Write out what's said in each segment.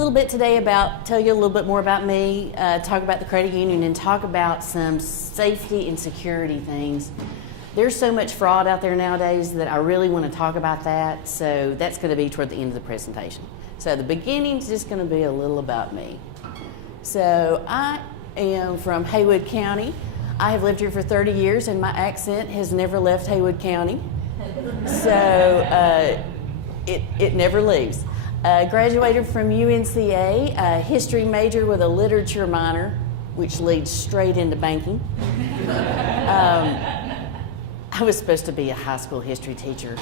little bit today tell you a little bit more about me, talk about the credit union, and talk about some safety and security things. There's so much fraud out there nowadays that I really want to talk about that, so that's going to be toward the end of the presentation. So the beginning's just going to be a little about me. So I am from Haywood County. I have lived here for 30 years and my accent has never left Haywood County. So it never leaves. Graduated from UNCA, a history major with a literature minor, which leads straight into banking. I was supposed to be a high school history teacher,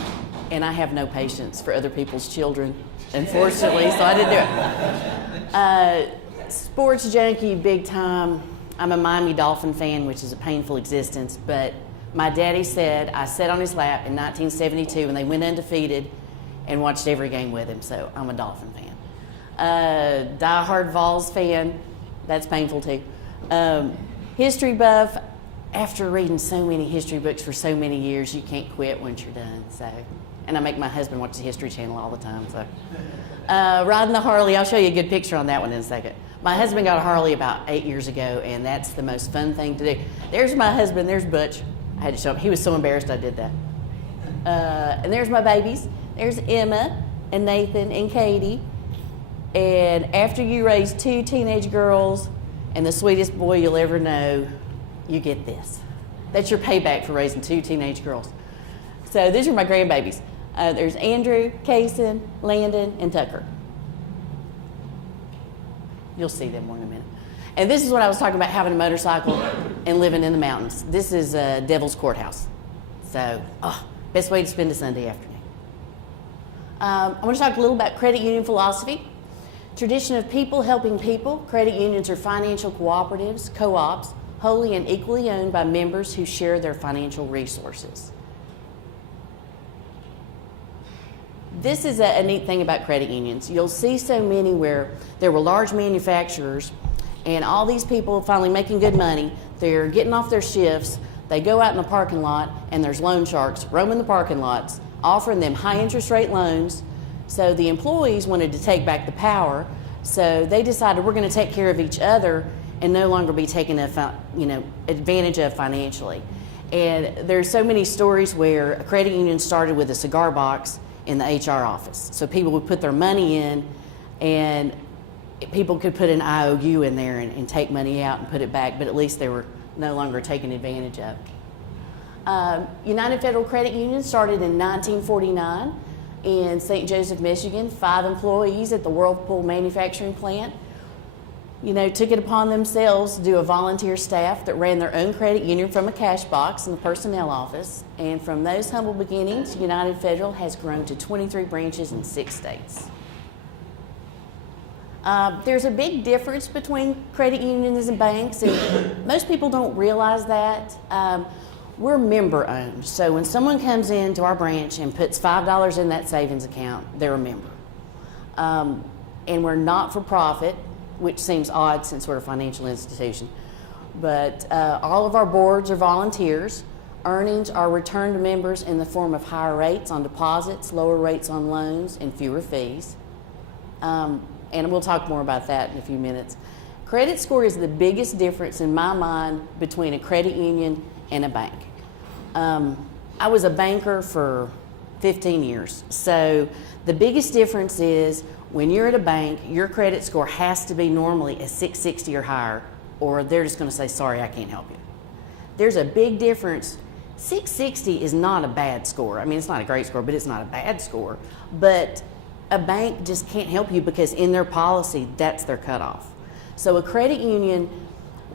and I have no patience for other people's children, unfortunately, so I didn't do it. Sports junkie, big time. I'm a Miami Dolphin fan, which is a painful existence, but my daddy said I sat on his lap in 1972 when they went undefeated and watched every game with him, so I'm a Dolphin fan. Die-hard Vols fan, that's painful too. History buff, after reading so many history books for so many years, you can't quit once you're done, so. And I make my husband watch the History Channel all the time, so. Riding the Harley, I'll show you a good picture on that one in a second. My husband got a Harley about 8 years ago, and that's the most fun thing to do. There's my husband, there's Butch. I had to show him, he was so embarrassed I did that. And there's my babies. There's Emma and Nathan and Katie. And after you raise 2 teenage girls and the sweetest boy you'll ever know, you get this. That's your payback for raising 2 teenage girls. So these are my grandbabies. There's Andrew, Kaysen, Landon, and Tucker. You'll see them more in a minute. And this is what I was talking about, having a motorcycle and living in the mountains. This is Devil's Courthouse. So, best way to spend a Sunday afternoon. I want to talk a little about credit union philosophy. Tradition of people helping people. Credit unions are financial cooperatives, co-ops, wholly and equally owned by members who share their financial resources. This is a neat thing about credit unions. You'll see so many where there were large manufacturers and all these people finally making good money, they're getting off their shifts, they go out in the parking lot and there's loan sharks roaming the parking lots, offering them high interest rate loans. So the employees wanted to take back the power, so they decided we're going to take care of each other and no longer be taken advantage of financially. And there's so many stories where a credit union started with a cigar box in the HR office. So people would put their money in and people could put an IOU in there and take money out and put it back, but at least they were no longer taken advantage of. United Federal Credit Union started in 1949 in St. Joseph, Michigan. 5 employees at the Whirlpool manufacturing plant, took it upon themselves to do a volunteer staff that ran their own credit union from a cash box in the personnel office. And from those humble beginnings, United Federal has grown to 23 branches in 6 states. There's a big difference between credit unions and banks, and most people don't realize that. We're member owned, so when someone comes into our branch and puts $5 in that savings account, they're a member. And we're not for profit, which seems odd since we're a financial institution. But all of our boards are volunteers. Earnings are returned to members in the form of higher rates on deposits, lower rates on loans, and fewer fees. And we'll talk more about that in a few minutes. Credit score is the biggest difference in my mind between a credit union and a bank. I was a banker for 15 years. So the biggest difference is when you're at a bank, your credit score has to be normally a 660 or higher, or they're just going to say, sorry, I can't help you. There's a big difference. 660 is not a bad score. I mean, it's not a great score, but it's not a bad score. But a bank just can't help you because in their policy, that's their cutoff. So a credit union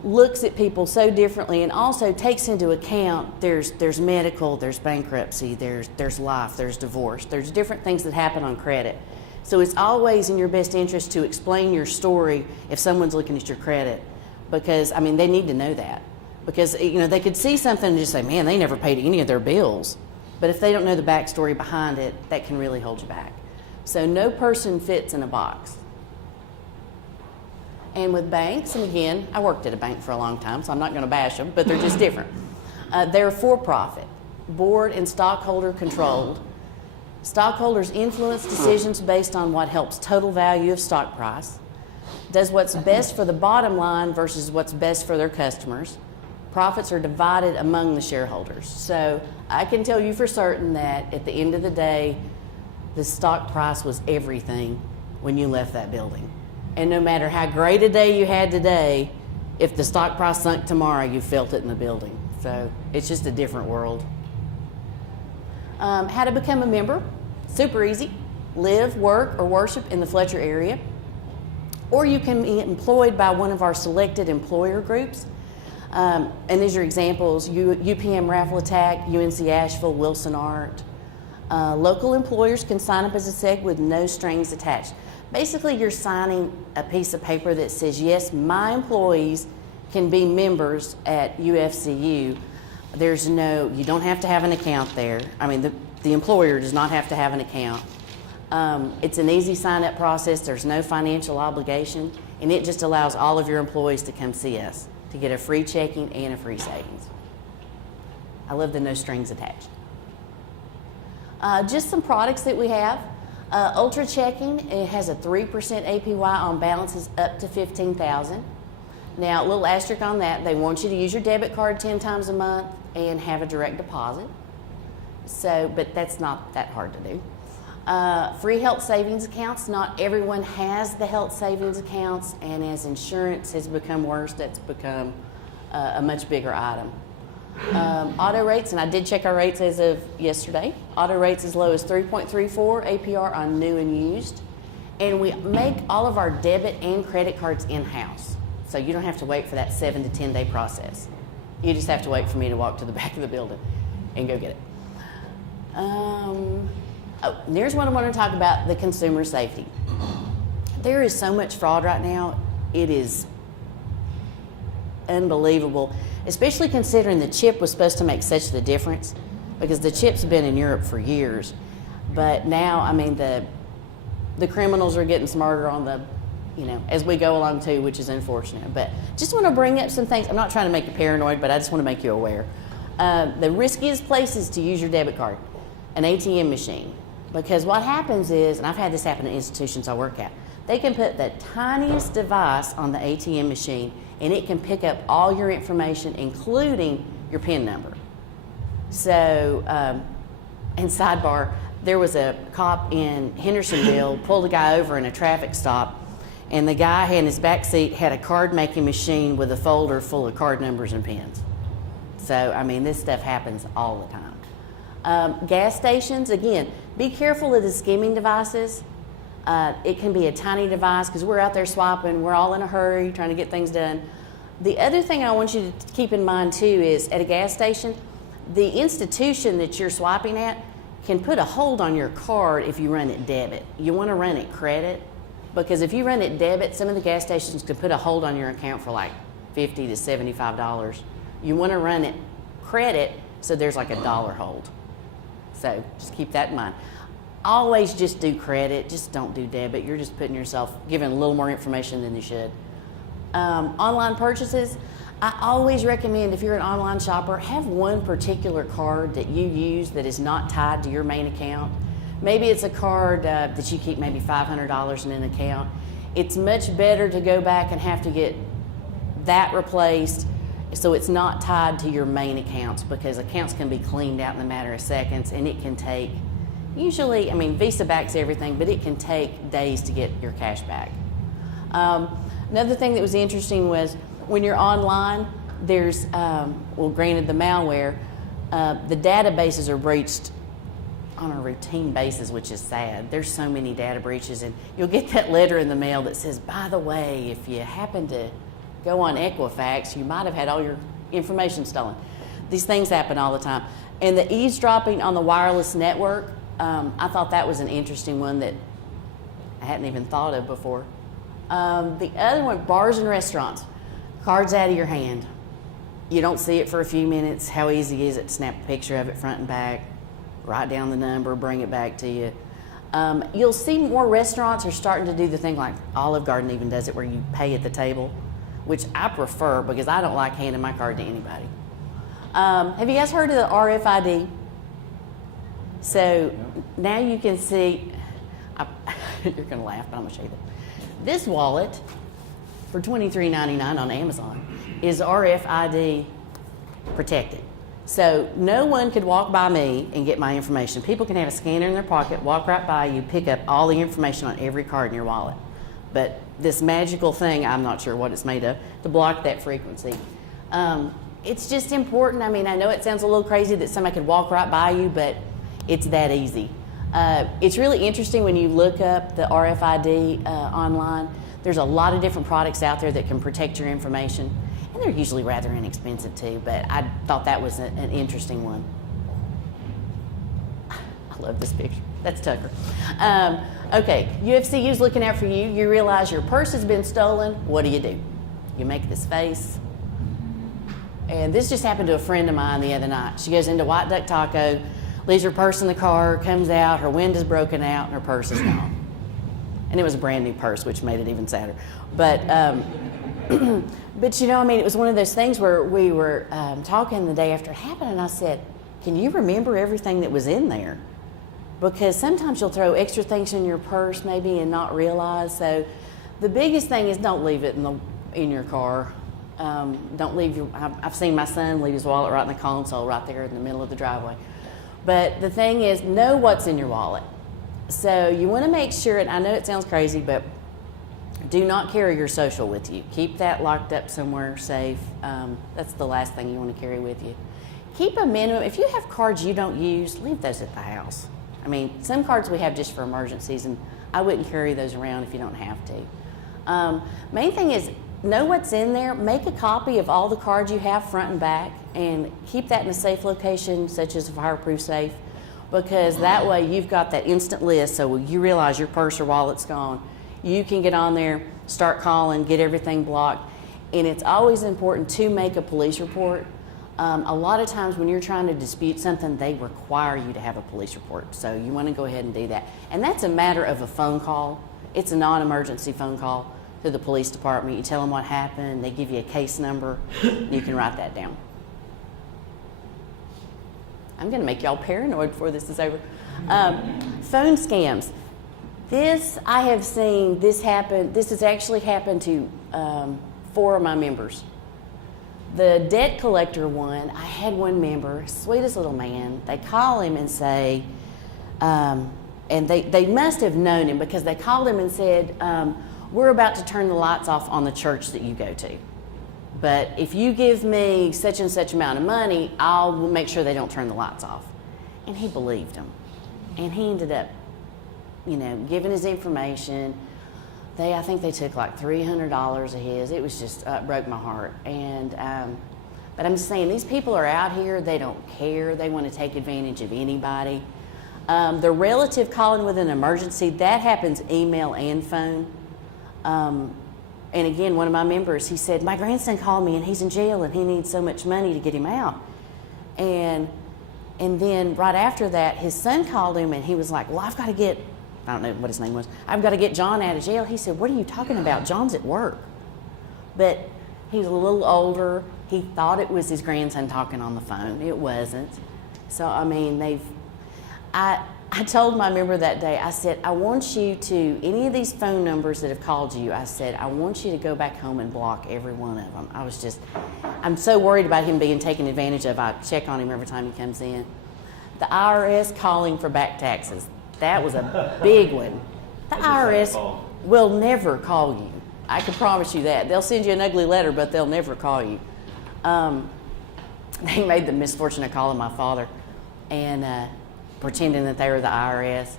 looks at people so differently and also takes into account there's medical, there's bankruptcy, there's life, there's divorce, there's different things that happen on credit. So it's always in your best interest to explain your story if someone's looking at your credit, because I mean they need to know that, because they could see something and just say, man, they never paid any of their bills, but if they don't know the backstory behind it, that can really hold you back. So no person fits in a box. And with banks, and again, I worked at a bank for a long time, so I'm not going to bash them, but they're just different. They're for-profit, board and stockholder controlled. Stockholders influence decisions based on what helps total value of stock price, does what's best for the bottom line versus what's best for their customers. Profits are divided among the shareholders. So I can tell you for certain that at the end of the day, the stock price was everything when you left that building. And no matter how great a day you had today, if the stock price sunk tomorrow, you felt it in the building. So it's just a different world. How to become a member? Super easy. Live, work, or worship in the Fletcher area. Or you can be employed by one of our selected employer groups. And these are examples: UPM Raffle Attack, UNC Asheville, Wilson Art. Local employers can sign up as a SEG with no strings attached. Basically, you're signing a piece of paper that says, yes, my employees can be members at UFCU. You don't have to have an account there. I mean, the employer does not have to have an account. It's an easy sign-up process. There's no financial obligation, and it just allows all of your employees to come see us to get a free checking and a free savings. I love the no strings attached. Just some products that we have. Ultra Checking, it has a 3% APY on balances up to $15,000. Now, a little asterisk on that, they want you to use your debit card 10 times a month and have a direct deposit. So, but that's not that hard to do. Free health savings accounts. Not everyone has the health savings accounts, and as insurance has become worse, that's become a much bigger item. Auto rates, and I did check our rates as of yesterday. Auto rates as low as 3.34 APR on new and used. And we make all of our debit and credit cards in-house. So you don't have to wait for that 7 to 10 day process. You just have to wait for me to walk to the back of the building and go get it. Here's what I want to talk about: the consumer safety. There is so much fraud right now. It is unbelievable, especially considering the chip was supposed to make such the difference, because the chip's been in Europe for years. But now, I mean, the criminals are getting smarter on the, as we go along too, which is unfortunate. But just want to bring up some things. I'm not trying to make you paranoid, but I just want to make you aware. The riskiest places to use your debit card, an ATM machine. Because what happens is, and I've had this happen in institutions I work at, they can put the tiniest device on the ATM machine and it can pick up all your information, including your PIN number. So, and sidebar, there was a cop in Hendersonville pulled a guy over in a traffic stop, and the guy in his back seat had a card making machine with a folder full of card numbers and pins. So, I mean, this stuff happens all the time. Gas stations, again, be careful of the skimming devices. It can be a tiny device because we're out there swiping. We're all in a hurry trying to get things done. The other thing I want you to keep in mind too is at a gas station, the institution that you're swiping at can put a hold on your card if you run it debit. You want to run it credit, because if you run it debit, some of the gas stations can put a hold on your account for like $50 to $75. You want to run it credit, so there's like a dollar hold. So just keep that in mind. Always just do credit, just don't do debit. You're just putting yourself, giving a little more information than you should. Online purchases, I always recommend, if you're an online shopper, have one particular card that you use that is not tied to your main account. Maybe it's a card that you keep maybe $500 in an account. It's much better to go back and have to get that replaced so it's not tied to your main accounts, because accounts can be cleaned out in a matter of seconds, and it can take, usually, I mean, Visa backs everything, but it can take days to get your cash back. Another thing that was interesting was when you're online, there's, well, granted the malware, the databases are breached on a routine basis, which is sad. There's so many data breaches, and you'll get that letter in the mail that says, by the way, if you happen to go on Equifax, you might have had all your information stolen. These things happen all the time. And the eavesdropping on the wireless network, I thought that was an interesting one that I hadn't even thought of before. The other one, bars and restaurants. Cards out of your hand. You don't see it for a few minutes. How easy is it to snap a picture of it front and back, write down the number, bring it back to you. You'll see more restaurants are starting to do the thing like Olive Garden even does it, where you pay at the table, which I prefer because I don't like handing my card to anybody. Have you guys heard of the RFID? So now you can see, you're going to laugh, but I'm going to show you this. This wallet for $23.99 on Amazon is RFID protected. So no one could walk by me and get my information. People can have a scanner in their pocket, walk right by you, pick up all the information on every card in your wallet. But this magical thing, I'm not sure what it's made of, to block that frequency. It's just important. I mean, I know it sounds a little crazy that somebody could walk right by you, but it's that easy. It's really interesting when you look up the RFID online. There's a lot of different products out there that can protect your information, and they're usually rather inexpensive too, but I thought that was an interesting one. I love this picture. That's Tucker. Okay, UFCU's looking out for you. You realize your purse has been stolen. What do? You make this face. And this just happened to a friend of mine the other night. She goes into White Duck Taco, leaves her purse in the car, comes out, her window's broken out, and her purse is gone. And it was a brand new purse, which made it even sadder. But, but you know, I mean, it was one of those things where we were talking the day after it happened, and I said, can you remember everything that was in there? Because sometimes you'll throw extra things in your purse maybe and not realize. So the biggest thing is don't leave it in your car. Don't leave your, I've seen my son leave his wallet right in the console right there in the middle of the driveway. But the thing is, know what's in your wallet. So you want to make sure, and I know it sounds crazy, but do not carry your social with you. Keep that locked up somewhere safe. That's the last thing you want to carry with you. Keep a minimum. If you have cards you don't use, leave those at the house. I mean, some cards we have just for emergencies, and I wouldn't carry those around if you don't have to. Main thing is, know what's in there. Make a copy of all the cards you have front and back, and keep that in a safe location, such as a fireproof safe, because that way you've got that instant list. So when you realize your purse or wallet's gone, you can get on there, start calling, get everything blocked. And it's always important to make a police report. A lot of times when you're trying to dispute something, they require you to have a police report. So you want to go ahead and do that. And that's a matter of a phone call. It's a non-emergency phone call to the police department. You tell them what happened, they give you a case number, and you can write that down. I'm going to make y'all paranoid before this is over. Phone scams. This, I have seen this happen. This has actually happened to 4 of my members. The debt collector one, I had one member, sweetest little man. They call him and say, and they must have known him because they called him and said, we're about to turn the lights off on the church that you go to. But if you give me such and such amount of money, I'll make sure they don't turn the lights off. And he believed him. And he ended up, you know, giving his information. I think they took like $300 of his. It was just, broke my heart. And, but I'm just saying, these people are out here, they don't care. They want to take advantage of anybody. The relative calling with an emergency, that happens email and phone. And again, one of my members, he said, my grandson called me and he's in jail and he needs so much money to get him out. And then right after that, his son called him and he was like, well, I've got to get, I don't know what his name was, I've got to get John out of jail. He said, what are you talking about? John's at work. But he's a little older. He thought it was his grandson talking on the phone. It wasn't. So, I mean, I told my member that day, I said, I want you to, any of these phone numbers that have called you, I said, I want you to go back home and block every one of them. I'm so worried about him being taken advantage of. I check on him every time he comes in. The IRS calling for back taxes. That was a big one. The IRS will never call you. I can promise you that. They'll send you an ugly letter, but they'll never call you. They made the misfortune of calling my father and pretending that they were the IRS.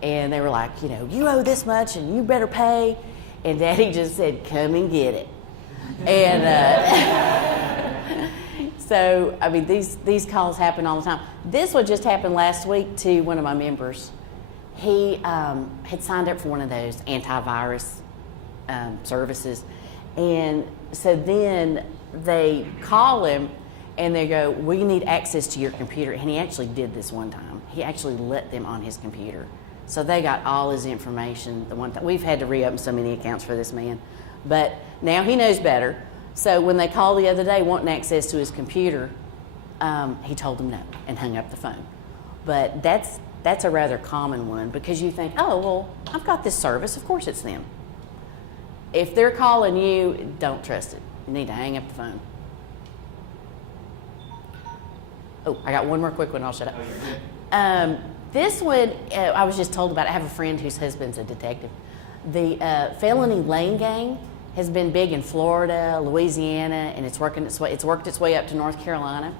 And they were like, you know, you owe this much and you better pay. And Daddy just said, come and get it. And so, I mean, these calls happen all the time. This one just happened last week to one of my members. He had signed up for one of those antivirus services. And so then they call him and they go, we need access to your computer. And he actually did this one time. He actually let them on his computer. So they got all his information. We've had to re-open so many accounts for this man. But now he knows better. So when they called the other day wanting access to his computer, he told them no and hung up the phone. But that's a rather common one because you think, oh, well, I've got this service. Of course it's them. If they're calling you, don't trust it. You need to hang up the phone. Oh, I got one more quick one. I'll shut up. This one, I was just told about. I have a friend whose husband's a detective. The felony lane gang has been big in Florida, Louisiana, and it's worked its way up to North Carolina.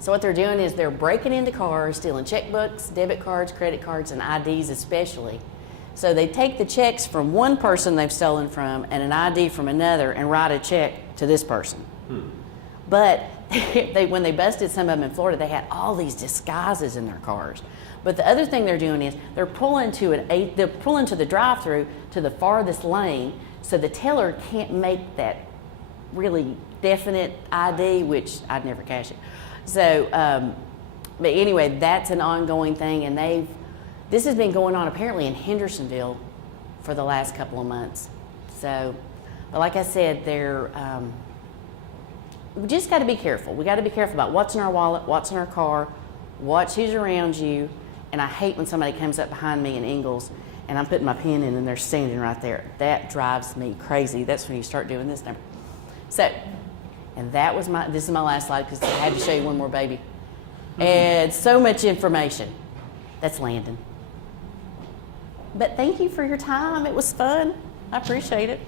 So what they're doing is they're breaking into cars, stealing checkbooks, debit cards, credit cards, and IDs especially. So they take the checks from one person they've stolen from and an ID from another and write a check to this person. But when they busted some of them in Florida, they had all these disguises in their cars. But the other thing they're doing is they're pulling to the drive-through to the farthest lane, so the teller can't make that really definite ID, which I'd never cash it. So, but anyway, that's an ongoing thing, and this has been going on apparently in Hendersonville for the last couple of months. So, but like I said, we just got to be careful. We got to be careful about what's in our wallet, what's in our car, watch who's around you. And I hate when somebody comes up behind me in Ingalls and I'm putting my pin in and they're standing right there. That drives me crazy. That's when you start doing this number. So, and this is my last slide because I had to show you one more baby. And so much information. That's Landon. But thank you for your time. It was fun. I appreciate it.